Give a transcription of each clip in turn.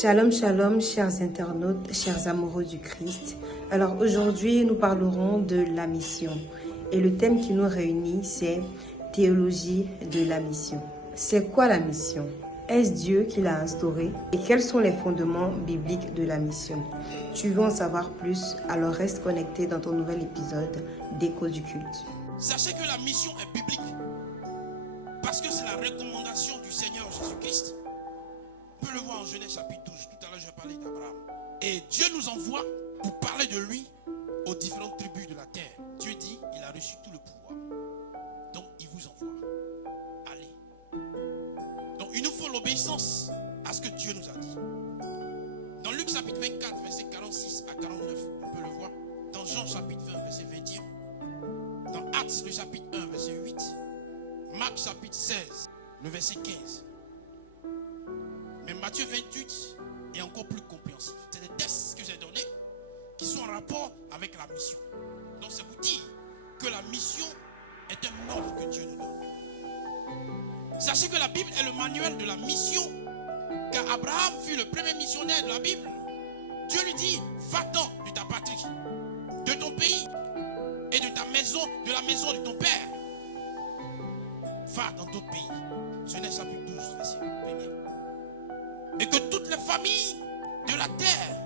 Shalom, shalom, chers internautes, chers amoureux du Christ. Alors aujourd'hui, nous parlerons de la mission. Et le thème qui nous réunit, c'est théologie de la mission. C'est quoi la mission? Est-ce Dieu qui l'a instaurée? Et quels sont les fondements bibliques de la mission? Tu veux en savoir plus? Alors reste connecté dans ton nouvel épisode d'Écho du culte. Sachez que la mission est biblique. Parce que c'est la recommandation du Seigneur Jésus-Christ. On peut le voir en Genèse chapitre 12. Tout à l'heure, j'ai parlé d'Abraham. Et Dieu nous envoie pour parler de lui aux différentes tribus de la terre. Dieu dit, il a reçu tout le pouvoir. Donc, il vous envoie. Allez. Donc, il nous faut l'obéissance à ce que Dieu nous a dit. Dans Luc chapitre 24, verset 46 à 49, on peut le voir. Dans Jean chapitre 20, verset 21. Dans Actes, le chapitre 1, verset 8. Marc chapitre 16, le verset 15. Mais Matthieu 28 est encore plus compréhensif. C'est des textes que j'ai donnés qui sont en rapport avec la mission. Donc c'est pour dire que la mission est un ordre que Dieu nous donne. Sachez que la Bible est le manuel de la mission, car Abraham fut le premier missionnaire de la Bible. Dieu lui dit, va-t'en de ta patrie, de ton pays et de ta maison, de la maison de ton père. Va dans d'autres pays. Genèse chapitre 12, verset 1er. Et que toutes les familles de la terre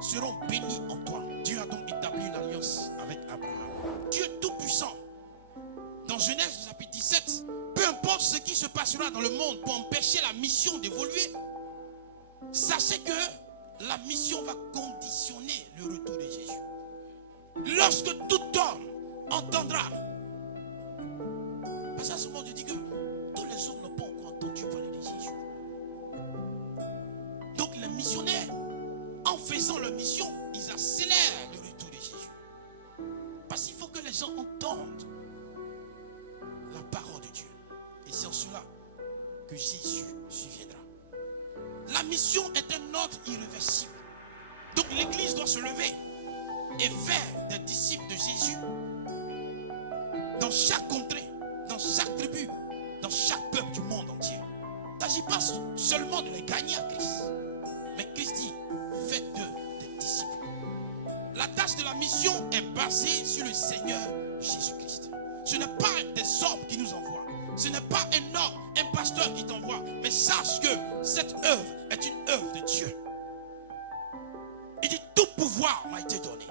seront bénies en toi. Dieu a donc établi une alliance avec Abraham. Dieu tout-puissant. Dans Genèse chapitre 17, peu importe ce qui se passera dans le monde pour empêcher la mission d'évoluer, sachez que la mission va conditionner le retour de Jésus. Lorsque tout homme entendra, parce qu'à ce moment, je dis que tous les hommes n'ont pas encore entendu parler de Jésus. Donc les missionnaires, en faisant leur mission, ils accélèrent le retour de Jésus. Parce qu'il faut que les gens entendent la parole de Dieu. Et c'est en cela que Jésus suiviendra. La mission est un ordre irréversible. Donc l'église doit se lever et faire des disciples de Jésus dans chaque contrée, dans chaque tribu, dans chaque peuple du monde entier. Il ne s'agit pas seulement de les gagner à Christ. Mais Christ dit, faites d'eux des disciples. La tâche de la mission est basée sur le Seigneur Jésus-Christ. Ce n'est pas des hommes qui nous envoient. Ce n'est pas un homme, un pasteur qui t'envoie. Mais sache que cette œuvre est une œuvre de Dieu. Il dit, tout pouvoir m'a été donné.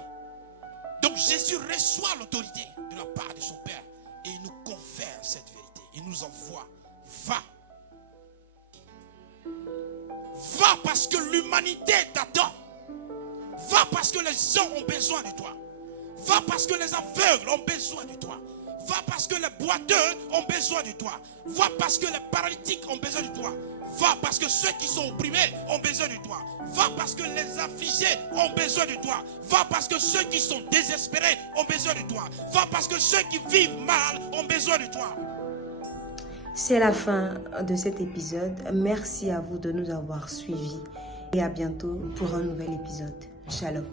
Donc Jésus reçoit l'autorité de la part de son Père. Et il nous confère cette vérité. Il nous envoie. Va. Va parce que l'humanité t'attend. Va parce que les gens ont besoin de toi. Va parce que les aveugles ont besoin de toi. Va parce que les boiteux ont besoin de toi. Va parce que les paralytiques ont besoin de toi. Va parce que ceux qui sont opprimés ont besoin de toi. Va parce que les affligés ont besoin de toi. Va parce que ceux qui sont désespérés ont besoin de toi. Va parce que ceux qui vivent mal ont besoin de toi. C'est la fin de cet épisode. Merci à vous de nous avoir suivis et à bientôt pour un nouvel épisode. Shalom.